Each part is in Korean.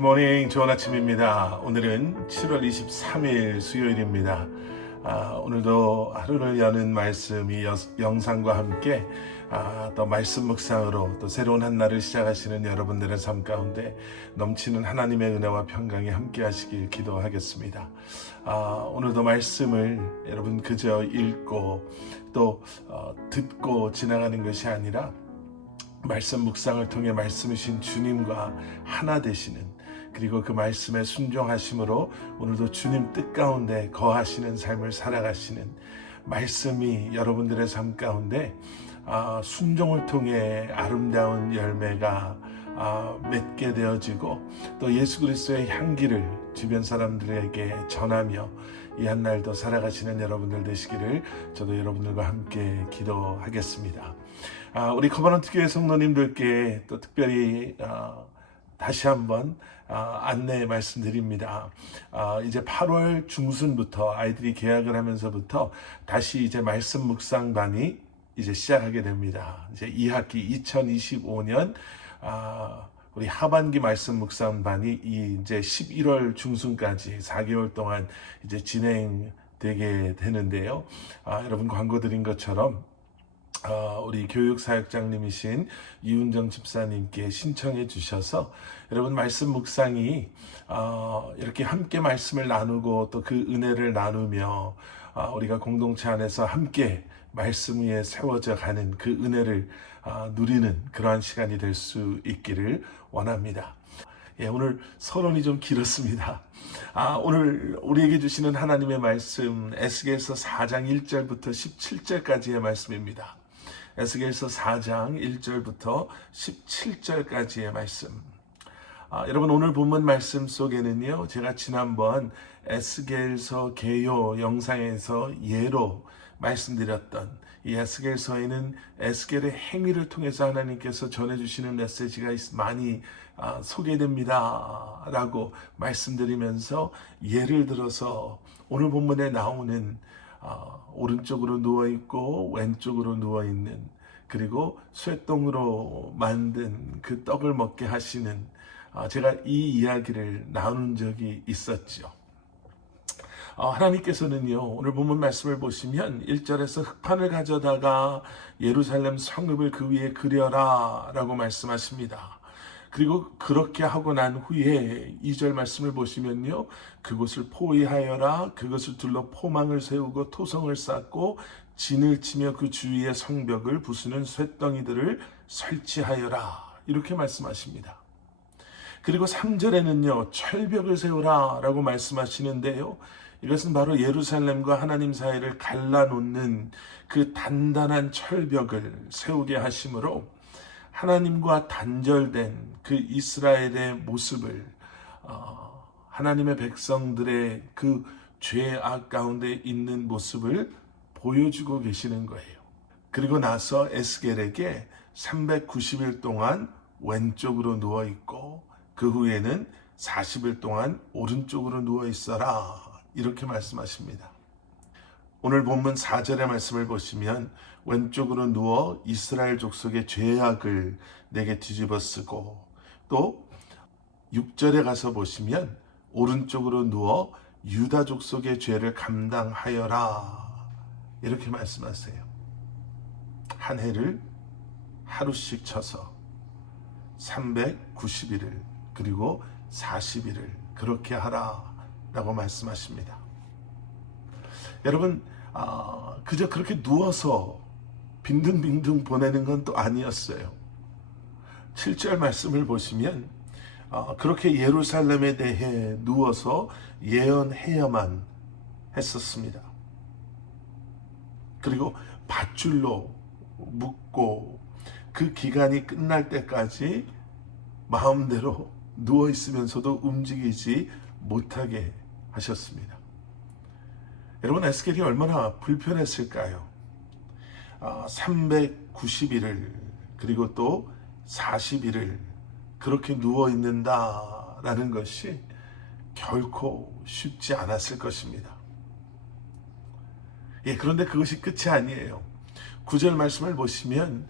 굿모닝, 좋은 아침입니다. 오늘은 7월 23일 수요일입니다. 오늘도 하루를 여는 말씀이 영상과 함께 또 말씀 묵상으로 또 새로운 한 날을 시작하시는 여러분들의 삶 가운데 넘치는 하나님의 은혜와 평강이 함께 하시길 기도하겠습니다. 오늘도 말씀을 여러분 그저 읽고 또 듣고 지나가는 것이 아니라 말씀 묵상을 통해 말씀이신 주님과 하나 되시는, 그리고 그 말씀에 순종하심으로 오늘도 주님 뜻 가운데 거하시는 삶을 살아가시는, 말씀이 여러분들의 삶 가운데 순종을 통해 아름다운 열매가 맺게 되어지고 또 예수 그리스도의 향기를 주변 사람들에게 전하며 이 한 날도 살아가시는 여러분들 되시기를 저도 여러분들과 함께 기도하겠습니다. 우리 커버넌트 교회 성도님들께 또 특별히 다시 한번 안내 말씀드립니다. 이제 8월 중순부터 아이들이 개학을 하면서부터 다시 이제 말씀 묵상반이 이제 시작하게 됩니다. 이제 2학기 2025년 우리 하반기 말씀 묵상반이 이제 11월 중순까지 4개월 동안 이제 진행되게 되는데요. 여러분 광고 드린 것처럼 우리 교육사역장님이신 이훈정 집사님께 신청해 주셔서 여러분 말씀 묵상이 이렇게 함께 말씀을 나누고 또 그 은혜를 나누며 우리가 공동체 안에서 함께 말씀 위에 세워져 가는 그 은혜를 누리는 그러한 시간이 될 수 있기를 원합니다. 오늘 서론이 좀 길었습니다. 오늘 우리에게 주시는 하나님의 말씀 에스겔서 4장 1절부터 17절까지의 말씀입니다. 에스겔서 4장 1절부터 17절까지의 말씀. 여러분 오늘 본문 말씀 속에는요, 제가 지난번 에스겔서 개요 영상에서 예로 말씀드렸던 이 에스겔서에는 에스겔의 행위를 통해서 하나님께서 전해주시는 메시지가 많이 소개됩니다 라고 말씀드리면서, 예를 들어서 오늘 본문에 나오는 오른쪽으로 누워있고 왼쪽으로 누워있는, 그리고 쇠똥으로 만든 그 떡을 먹게 하시는, 제가 이 이야기를 나눈 적이 있었죠. 하나님께서는요, 오늘 본문 말씀을 보시면 1절에서 흙판을 가져다가 예루살렘 성읍을 그 위에 그려라 라고 말씀하십니다. 그리고 그렇게 하고 난 후에 2절 말씀을 보시면요, 그곳을 포위하여라, 그것을 둘러 포망을 세우고 토성을 쌓고 진을 치며 그 주위의 성벽을 부수는 쇠덩이들을 설치하여라, 이렇게 말씀하십니다. 그리고 3절에는요, 철벽을 세우라 라고 말씀하시는데요, 이것은 바로 예루살렘과 하나님 사이를 갈라놓는 그 단단한 철벽을 세우게 하심으로 하나님과 단절된 그 이스라엘의 모습을, 하나님의 백성들의 그 죄악 가운데 있는 모습을 보여주고 계시는 거예요. 그리고 나서 에스겔에게 390일 동안 왼쪽으로 누워있고 그 후에는 40일 동안 오른쪽으로 누워있어라, 이렇게 말씀하십니다. 오늘 본문 4절의 말씀을 보시면 왼쪽으로 누워 이스라엘 족속의 죄악을 내게 뒤집어 쓰고, 또 6절에 가서 보시면 오른쪽으로 누워 유다 족속의 죄를 감당하여라, 이렇게 말씀하세요. 한 해를 하루씩 쳐서 390일을 그리고 40일을 그렇게 하라 라고 말씀하십니다. 여러분 그저 그렇게 누워서 빈둥빈둥 보내는 건 또 아니었어요. 7절 말씀을 보시면 그렇게 예루살렘에 대해 누워서 예언해야만 했었습니다. 그리고 밧줄로 묶고 그 기간이 끝날 때까지 마음대로 누워있으면서도 움직이지 못하게 하셨습니다. 여러분 에스겔이 얼마나 불편했을까요? 390일을 그리고 또 40일을 그렇게 누워있는다라는 것이 결코 쉽지 않았을 것입니다. 그런데 그것이 끝이 아니에요. 9절 말씀을 보시면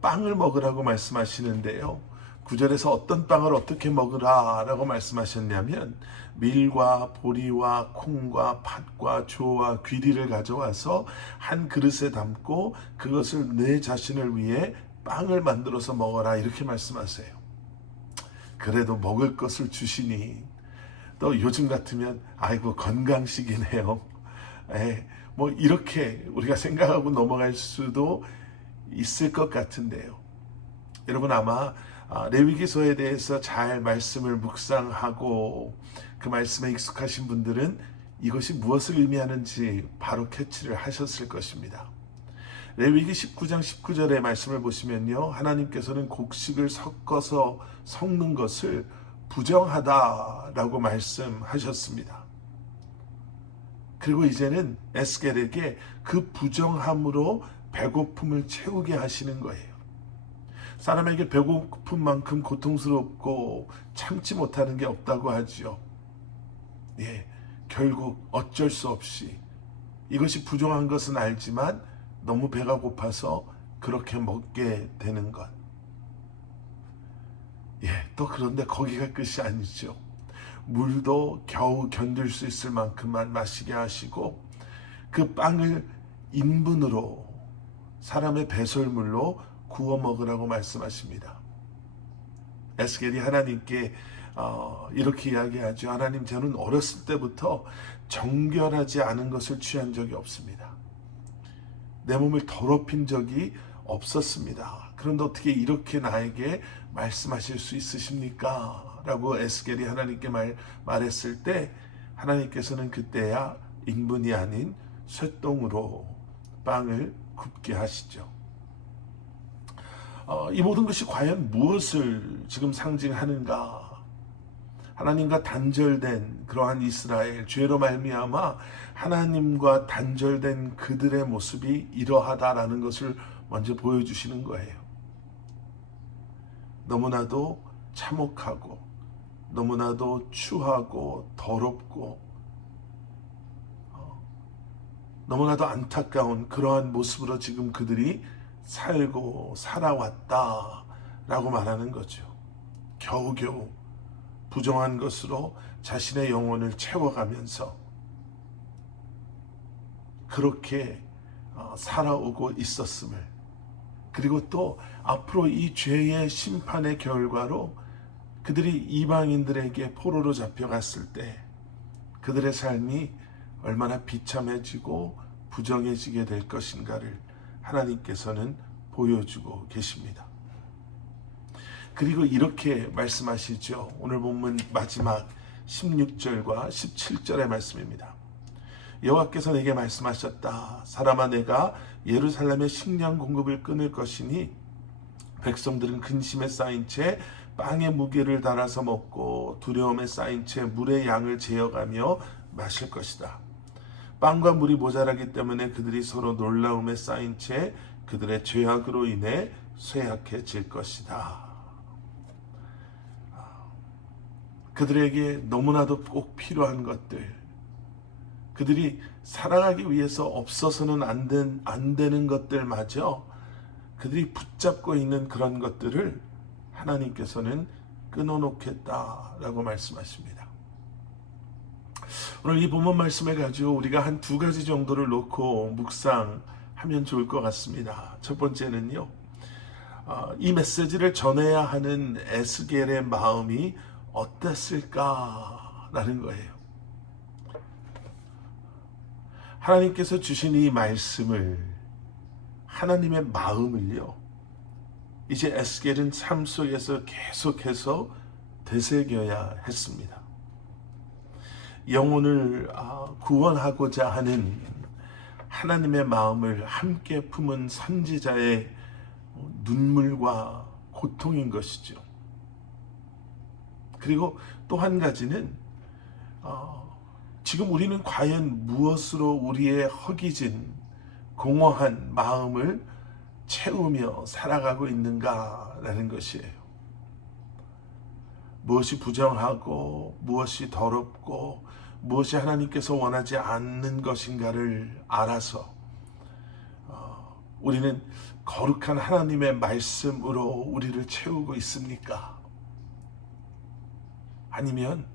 빵을 먹으라고 말씀하시는데요, 9절에서 어떤 빵을 어떻게 먹으라 라고 말씀하셨냐면 밀과 보리와 콩과 팥과 조와 귀리를 가져와서 한 그릇에 담고 그것을 내 자신을 위해 빵을 만들어서 먹어라 이렇게 말씀하세요. 그래도 먹을 것을 주시니 또 요즘 같으면 아이고 건강식이네요. 뭐 이렇게 우리가 생각하고 넘어갈 수도 있을 것 같은데요. 여러분 아마 레위기서에 대해서 잘 말씀을 묵상하고 그 말씀에 익숙하신 분들은 이것이 무엇을 의미하는지 바로 캐치를 하셨을 것입니다. 레위기 19장 19절의 말씀을 보시면요, 하나님께서는 곡식을 섞어서 섞는 것을 부정하다라고 말씀하셨습니다. 그리고 이제는 에스겔에게 그 부정함으로 배고픔을 채우게 하시는 거예요. 사람에게 배고픈 만큼 고통스럽고 참지 못하는 게 없다고 하지요. 결국 어쩔 수 없이 이것이 부정한 것은 알지만 너무 배가 고파서 그렇게 먹게 되는 것. 또 그런데 거기가 끝이 아니죠. 물도 겨우 견딜 수 있을 만큼만 마시게 하시고 그 빵을 인분으로 사람의 배설물로 구워 먹으라고 말씀하십니다. 에스겔이 하나님께 이렇게 이야기하죠. 하나님, 저는 어렸을 때부터 정결하지 않은 것을 취한 적이 없습니다. 내 몸을 더럽힌 적이 없었습니다. 그런데 어떻게 이렇게 나에게 말씀하실 수 있으십니까? 라고 에스겔이 하나님께 말했을 때 하나님께서는 그때야 인분이 아닌 쇠똥으로 빵을 굽게 하시죠. 이 모든 것이 과연 무엇을 지금 상징하는가? 하나님과 단절된 그러한 이스라엘, 죄로 말미암아 하나님과 단절된 그들의 모습이 이러하다라는 것을 먼저 보여주시는 거예요. 너무나도 참혹하고 너무나도 추하고 더럽고 너무나도 안타까운 그러한 모습으로 지금 그들이 살고 살아왔다라고 말하는 거죠. 겨우겨우 부정한 것으로 자신의 영혼을 채워가면서 그렇게 살아오고 있었음을, 그리고 또 앞으로 이 죄의 심판의 결과로 그들이 이방인들에게 포로로 잡혀갔을 때 그들의 삶이 얼마나 비참해지고 부정해지게 될 것인가를 하나님께서는 보여주고 계십니다. 그리고 이렇게 말씀하시죠. 오늘 본문 마지막 16절과 17절의 말씀입니다. 여호와께서 내게 말씀하셨다. 사람아, 내가 예루살렘의 식량 공급을 끊을 것이니 백성들은 근심에 쌓인 채 빵의 무게를 달아서 먹고 두려움에 쌓인 채 물의 양을 재어가며 마실 것이다. 빵과 물이 모자라기 때문에 그들이 서로 놀라움에 쌓인 채 그들의 죄악으로 인해 쇠약해질 것이다. 그들에게 너무나도 꼭 필요한 것들, 그들이 살아가기 위해서 없어서는 안 되는 것들마저 그들이 붙잡고 있는 그런 것들을 하나님께서는 끊어놓겠다라고 말씀하십니다. 오늘 이 본문 말씀을 가지고 우리가 한 두 가지 정도를 놓고 묵상하면 좋을 것 같습니다. 첫 번째는요, 이 메시지를 전해야 하는 에스겔의 마음이 어땠을까라는 거예요. 하나님께서 주신 이 말씀을, 하나님의 마음을요, 이제 에스겔은 삶 속에서 계속해서 되새겨야 했습니다. 영혼을 구원하고자 하는 하나님의 마음을 함께 품은 선지자의 눈물과 고통인 것이죠. 그리고 또 한 가지는 지금 우리는 과연 무엇으로 우리의 허기진 공허한 마음을 채우며 살아가고 있는가라는 것이에요. 무엇이 부정하고 무엇이 더럽고 무엇이 하나님께서 원하지 않는 것인가를 알아서 우리는 거룩한 하나님의 말씀으로 우리를 채우고 있습니까? 아니면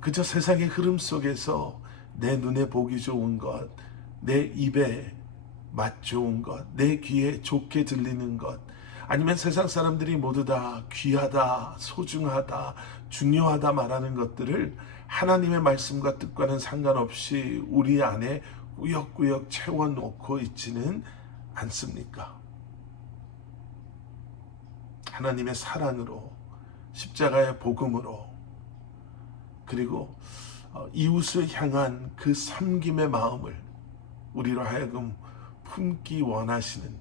그저 세상의 흐름 속에서 내 눈에 보기 좋은 것, 내 입에 맛 좋은 것, 내 귀에 좋게 들리는 것, 아니면 세상 사람들이 모두 다 귀하다, 소중하다, 중요하다 말하는 것들을 하나님의 말씀과 뜻과는 상관없이 우리 안에 꾸역꾸역 채워놓고 있지는 않습니까? 하나님의 사랑으로, 십자가의 복음으로, 그리고 이웃을 향한 그 섬김의 마음을 우리로 하여금 품기 원하시는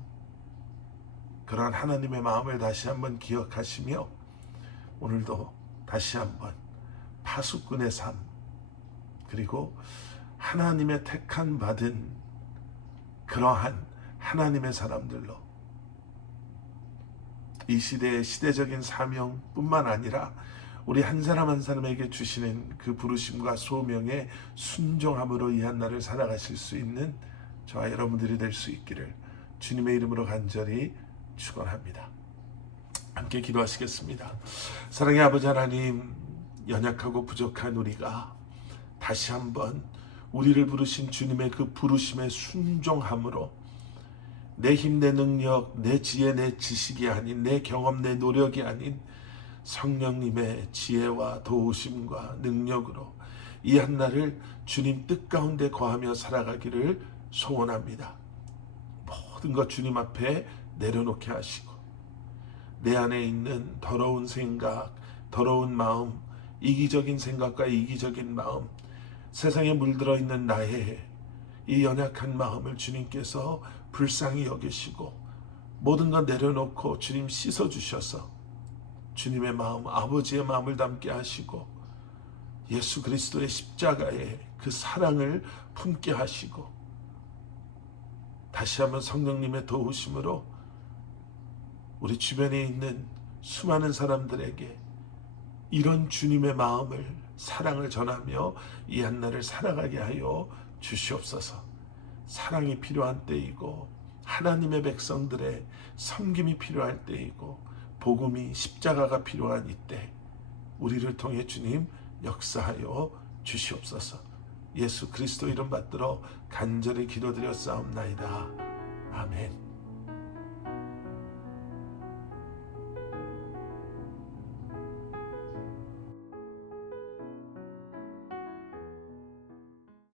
그러한 하나님의 마음을 다시 한번 기억하시며 오늘도 다시 한번 파수꾼의 삶, 그리고 하나님의 택한 받은 그러한 하나님의 사람들로 이 시대의 시대적인 사명뿐만 아니라 우리 한 사람 한 사람에게 주시는 그 부르심과 소명에 순종함으로 이 한 날을 살아가실 수 있는 저와 여러분들이 될 수 있기를 주님의 이름으로 간절히 축원합니다. 함께 기도하시겠습니다. 사랑의 아버지 하나님, 연약하고 부족한 우리가 다시 한번 우리를 부르신 주님의 그 부르심에 순종함으로 내 힘, 내 능력, 내 지혜, 내 지식이 아닌, 내 경험, 내 노력이 아닌 성령님의 지혜와 도우심과 능력으로 이 한날을 주님 뜻 가운데 거하며 살아가기를 소원합니다. 모든 것 주님 앞에 내려놓게 하시고 내 안에 있는 더러운 생각, 더러운 마음, 이기적인 생각과 이기적인 마음, 세상에 물들어 있는 나의 이 연약한 마음을 주님께서 불쌍히 여기시고 모든 것 내려놓고 주님 씻어주셔서 주님의 마음, 아버지의 마음을 담게 하시고 예수 그리스도의 십자가의 그 사랑을 품게 하시고 다시 한번 성령님의 도우심으로 우리 주변에 있는 수많은 사람들에게 이런 주님의 마음을, 사랑을 전하며 이 한날을 살아가게 하여 주시옵소서. 사랑이 필요한 때이고 하나님의 백성들의 섬김이 필요할 때이고 복음이, 십자가가 필요한 이때 우리를 통해 주님 역사하여 주시옵소서. 예수 그리스도 이름 받들어 간절히 기도드렸사옵나이다. 아멘.